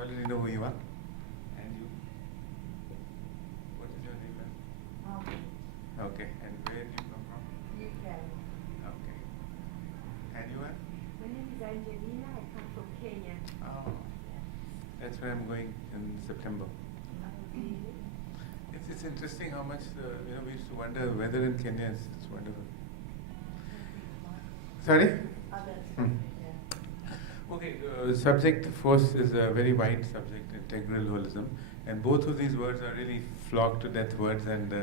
already know who you are. And you? What is your name, ma'am? Okay. And where do you come from? UK. Okay. And you are? My name is Angelina. I come from Kenya. Oh. That's where I'm going in September. It's interesting how much, we used to wonder weather in Kenya is it's wonderful. Sorry? Others. Okay, subject force is a very wide subject, integral holism, and both of these words are really flogged to death words and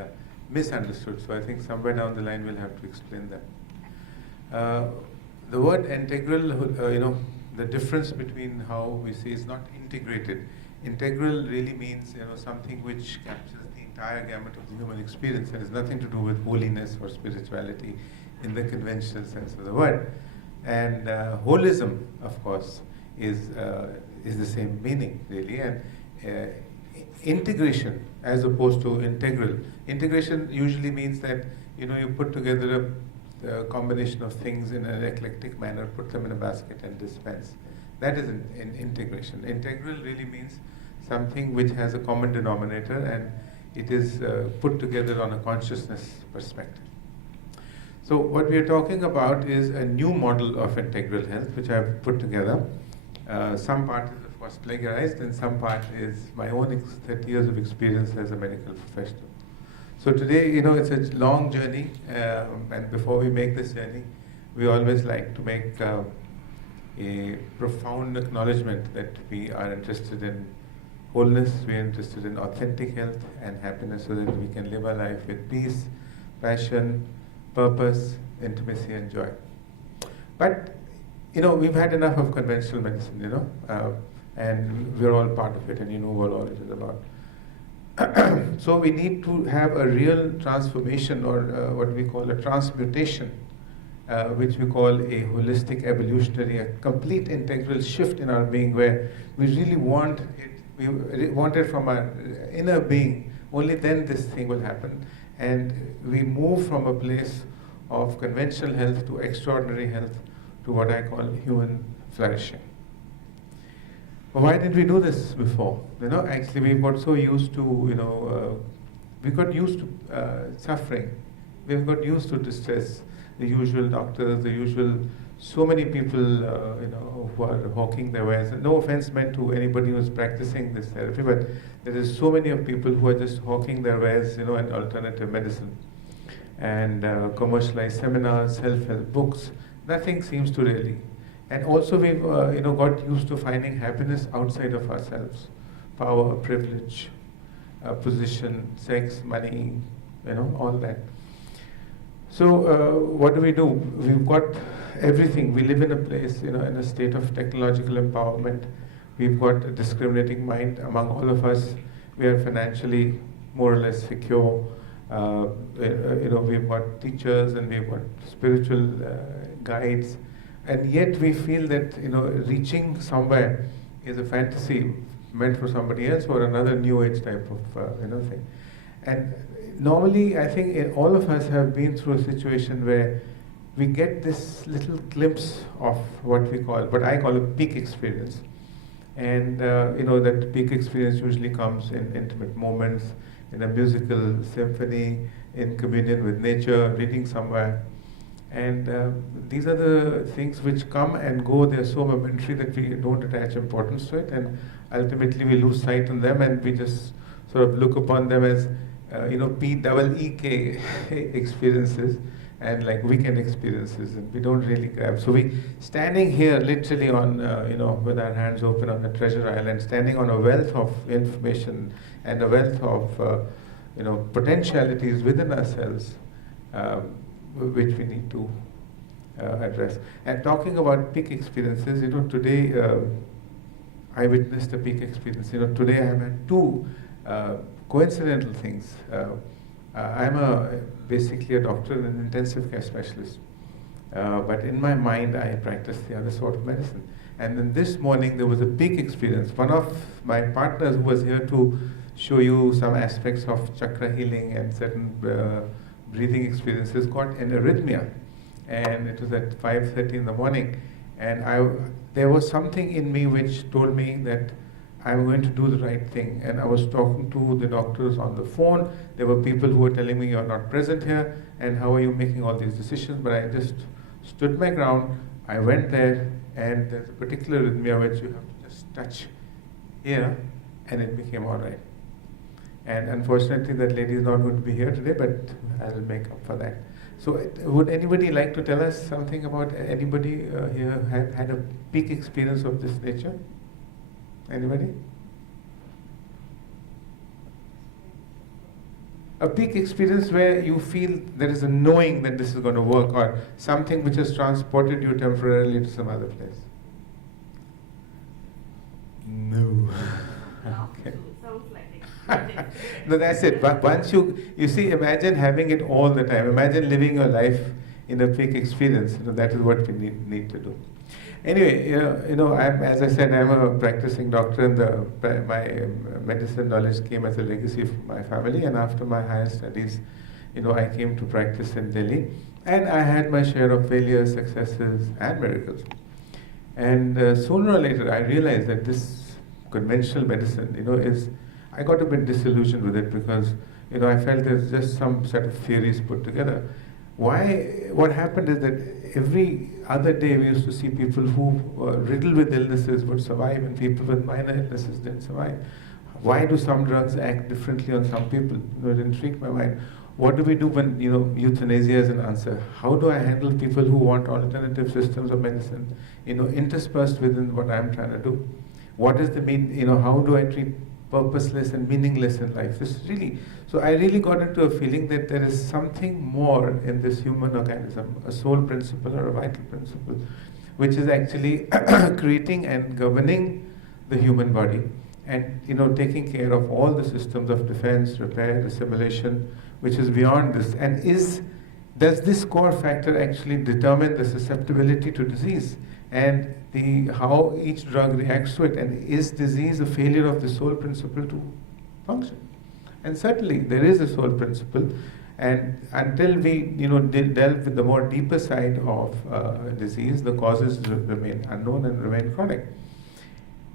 misunderstood. So I think somewhere down the line we'll have to explain that. The word integral, the difference between how we say is not integrated. Integral really means something which captures the entire gamut of the human experience. It has nothing to do with holiness or spirituality in the conventional sense of the word. And holism, of course, is the same meaning really. And integration, as opposed to integral. Integration usually means that you put together a combination of things in an eclectic manner, put them in a basket and dispense. That is in integration. Integral really means something which has a common denominator and it is put together on a consciousness perspective. So what we are talking about is a new model of integral health which I have put together. Some part is of course plagiarized and some part is my own 30 years of experience as a medical professional. So today, it's a long journey, and before we make this journey, we always like to make a profound acknowledgement that we are interested in wholeness, we are interested in authentic health and happiness so that we can live our life with peace, passion, purpose, intimacy and joy. But, we've had enough of conventional medicine, and we're all part of it and you know what all it is about. So we need to have a real transformation or what we call a transmutation, which we call a holistic evolutionary, a complete integral shift in our being where we really want it, we want it from our inner being, only then this thing will happen. And we move from a place of conventional health to extraordinary health to what I call human flourishing. Why did we do this before? Actually we got so used to, we got used to suffering. We've got used to distress. The usual doctors, the usual, so many people, who are hawking their wares. No offense meant to anybody who's practicing this therapy, but there is so many of people who are just hawking their wares, and alternative medicine. And commercialized seminars, self-help books, nothing seems to really. And also we've got used to finding happiness outside of ourselves. Power, privilege, position, sex, money, all that. So what do? We've got everything. We live in a place, in a state of technological empowerment. We've got a discriminating mind among all of us. We are financially more or less secure. We've got teachers and we've got spiritual guides. And yet we feel that reaching somewhere is a fantasy meant for somebody else or another new age type of thing. And normally I think all of us have been through a situation where we get this little glimpse of what I call a peak experience. And that peak experience usually comes in intimate moments, in a musical symphony, in communion with nature, reading somewhere. And these are the things which come and go. They're so momentary that we don't attach importance to it, and ultimately we lose sight on them and we just sort of look upon them as PEEK experiences and like weekend experiences, and we don't really grab. So we standing here literally on with our hands open on a treasure island, standing on a wealth of information and a wealth of potentialities within ourselves, which we need to address. And talking about peak experiences, today I witnessed a peak experience. Today I have had two coincidental things. I'm basically a doctor and an intensive care specialist. But in my mind, I practice the other sort of medicine. And then this morning, there was a peak experience. One of my partners who was here to show you some aspects of chakra healing and certain breathing experiences got an arrhythmia. And it was at 5:30 in the morning. And there was something in me which told me that I'm going to do the right thing. And I was talking to the doctors on the phone. There were people who were telling me, you're not present here, and how are you making all these decisions? But I just stood my ground. I went there, and there's a particular rhythmia which you have to just touch here, and it became all right. And unfortunately, that lady is not going to be here today, but I'll make up for that. So, would anybody like to tell us something about anybody here had a peak experience of this nature? Anybody? A peak experience where you feel there is a knowing that this is going to work, or something which has transported you temporarily to some other place. No. Okay. Sounds like No, that's it. But once you see, imagine having it all the time. Imagine living your life in a peak experience. That is what we need to do. Anyway, as I said, I'm a practicing doctor, and my medicine knowledge came as a legacy of my family. And after my higher studies, I came to practice in Delhi, and I had my share of failures, successes, and miracles. And sooner or later, I realized that this conventional medicine, is I got a bit disillusioned with it because, I felt there's just some set of theories put together. What happened is that every other day we used to see people who were riddled with illnesses would survive, and people with minor illnesses didn't survive. Why do some drugs act differently on some people? It intrigued my mind. What do we do when, euthanasia is an answer? How do I handle people who want alternative systems of medicine, interspersed within what I'm trying to do? What is the how do I treat purposeless and meaningless in life? So I really got into a feeling that there is something more in this human organism, a soul principle or a vital principle, which is actually creating and governing the human body, and taking care of all the systems of defense, repair, assimilation, which is beyond this. And does this core factor actually determine the susceptibility to disease and how each drug reacts to it? And is disease a failure of the soul principle to function? And certainly there is a soul principle, and until we delve with the more deeper side of disease, the causes remain unknown and remain chronic.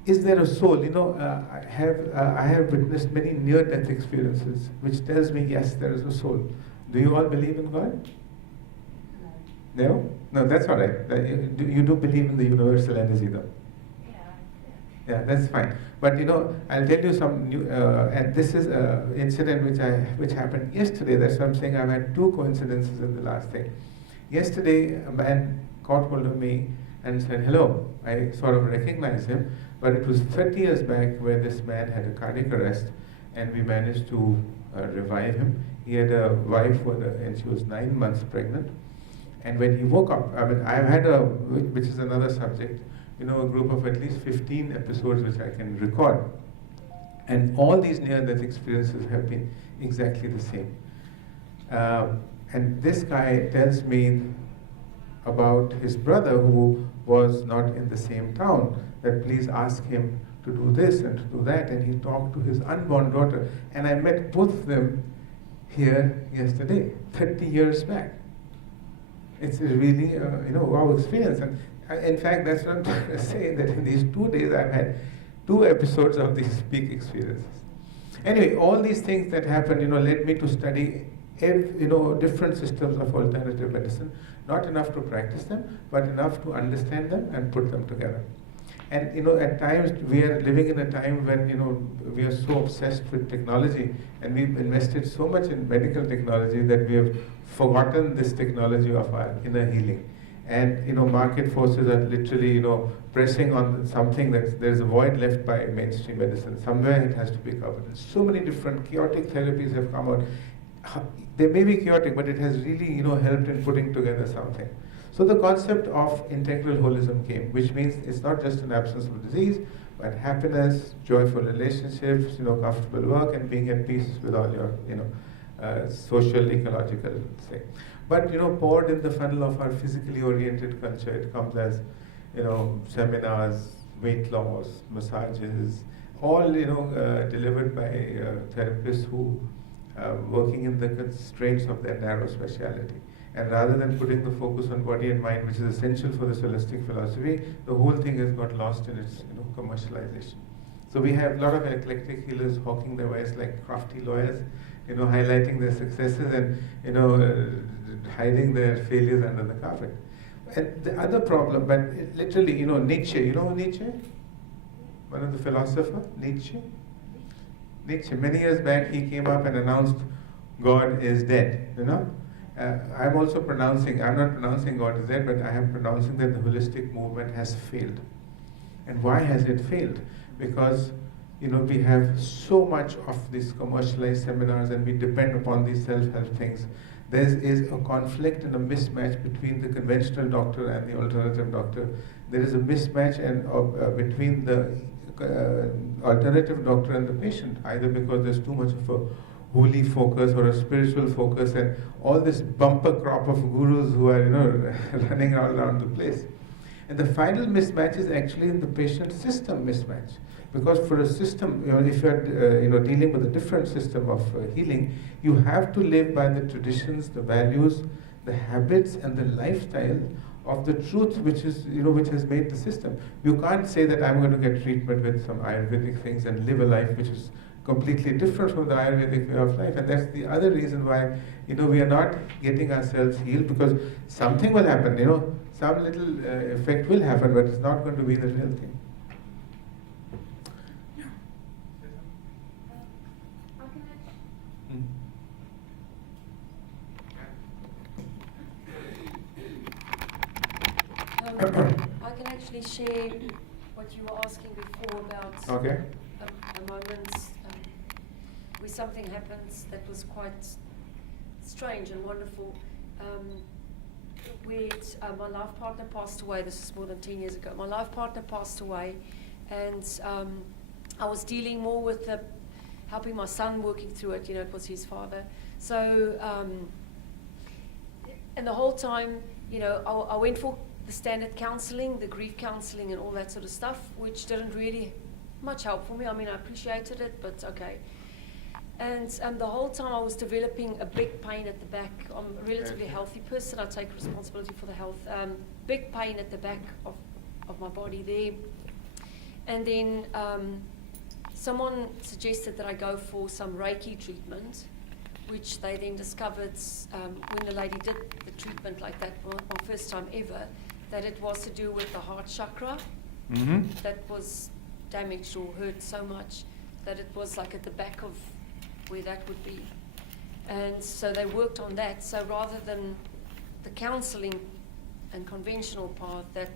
Is there a soul? I have witnessed many near-death experiences, which tells me yes, there is a soul. Do you all believe in God? No? No, that's all right. You do believe in the universal energy, though. Yeah, that's fine. But I'll tell you some new, and this is an incident which happened yesterday. That's what I'm saying. I've had two coincidences in the last thing. Yesterday, a man caught hold of me and said, hello. I sort of recognized him, but it was 30 years back where this man had a cardiac arrest, and we managed to revive him. He had a wife, and she was 9 months pregnant. And when he woke up, I've had which is another subject, a group of at least 15 episodes which I can record. And all these near-death experiences have been exactly the same. And this guy tells me about his brother who was not in the same town, that please ask him to do this and to do that. And he talked to his unborn daughter. And I met both of them here yesterday, 30 years back. It's a really, wow experience. And in fact, that's what I'm trying to say, that in these 2 days I've had 2 episodes of these peak experiences. Anyway, all these things that happened, led me to study, different systems of alternative medicine. Not enough to practice them, but enough to understand them and put them together. And at times we are living in a time when we are so obsessed with technology, and we've invested so much in medical technology that we have forgotten this technology of our inner healing. And market forces are literally pressing on something that there's a void left by mainstream medicine. Somewhere it has to be covered. And so many different chaotic therapies have come out. They may be chaotic, but it has really helped in putting together something. So the concept of integral holism came, which means it's not just an absence of disease, but happiness, joyful relationships, comfortable work, and being at peace with all your, social, ecological thing. But poured in the funnel of our physically oriented culture, it comes as seminars, weight loss, massages, all delivered by therapists who working in the constraints of their narrow speciality. And rather than putting the focus on body and mind, which is essential for this holistic philosophy, the whole thing has got lost in its commercialization. So we have a lot of eclectic healers hawking their wares like crafty lawyers, highlighting their successes and, hiding their failures under the carpet. And the other problem, but literally, Nietzsche, you know Nietzsche? One of the philosophers, Nietzsche? Nietzsche, many years back, he came up and announced God is dead, I'm not pronouncing God is dead, but I am pronouncing that the holistic movement has failed. And why has it failed? Because, we have so much of these commercialized seminars and we depend upon these self-help things. There is a conflict and a mismatch between the conventional doctor and the alternative doctor. There is a mismatch between the alternative doctor and the patient, either because there's too much of a holy focus or a spiritual focus and all this bumper crop of gurus who are running all around the place. And the final mismatch is actually in the patient system mismatch, because for a system, if you're dealing with a different system of healing, you have to live by the traditions, the values, the habits, and the lifestyle of the truth which has made the system. You can't say that I'm going to get treatment with some Ayurvedic things and live a life which is completely different from the Ayurvedic way of life. And that's the other reason why we are not getting ourselves healed, because something will happen, some little effect will happen, but it's not going to be the real thing. I can actually share what you were asking before about a moment where something happens that was quite strange and wonderful. My life partner passed away. This is more than 10 years ago. My life partner passed away, and I was dealing more with helping my son, working through it. It was his father. So, and the whole time, I went for the standard counseling, the grief counseling and all that sort of stuff, which didn't really much help for me. I mean, I appreciated it, but okay. And the whole time I was developing a big pain at the back. I'm a relatively healthy person. I take responsibility for the health. Big pain at the back of my body there. And then someone suggested that I go for some Reiki treatment, which they then discovered when the lady did the treatment like that, my first time ever, that it was to do with the heart chakra that was damaged or hurt so much that it was like at the back of where that would be. And so they worked on that. So rather than the counseling and conventional path, that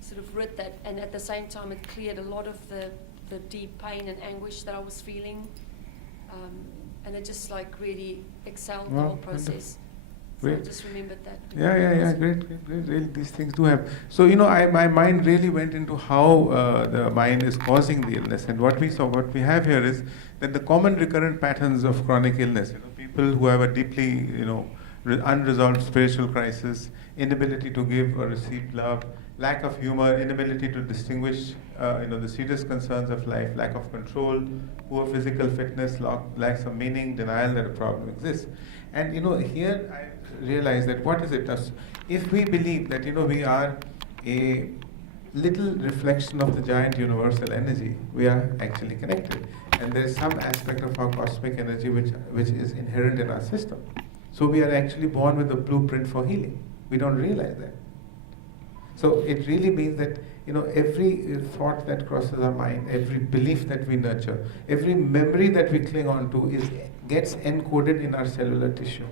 sort of rid that, and at the same time it cleared a lot of the deep pain and anguish that I was feeling. And it just like really excelled the whole process. So I just remembered that. Yeah, great. Really, these things do happen. So, my mind really went into how the mind is causing the illness. And what we have here is that the common recurrent patterns of chronic illness, people who have a deeply, unresolved spiritual crisis, inability to give or receive love, lack of humor, inability to distinguish, the serious concerns of life, lack of control, poor physical fitness, lacks of meaning, denial that a problem exists. And, here I realize that what is it? If we believe that, we are a little reflection of the giant universal energy, we are actually connected. And there is some aspect of our cosmic energy which is inherent in our system. So we are actually born with a blueprint for healing. We don't realize that. So it really means that, every thought that crosses our mind, every belief that we nurture, every memory that we cling on to gets encoded in our cellular tissue.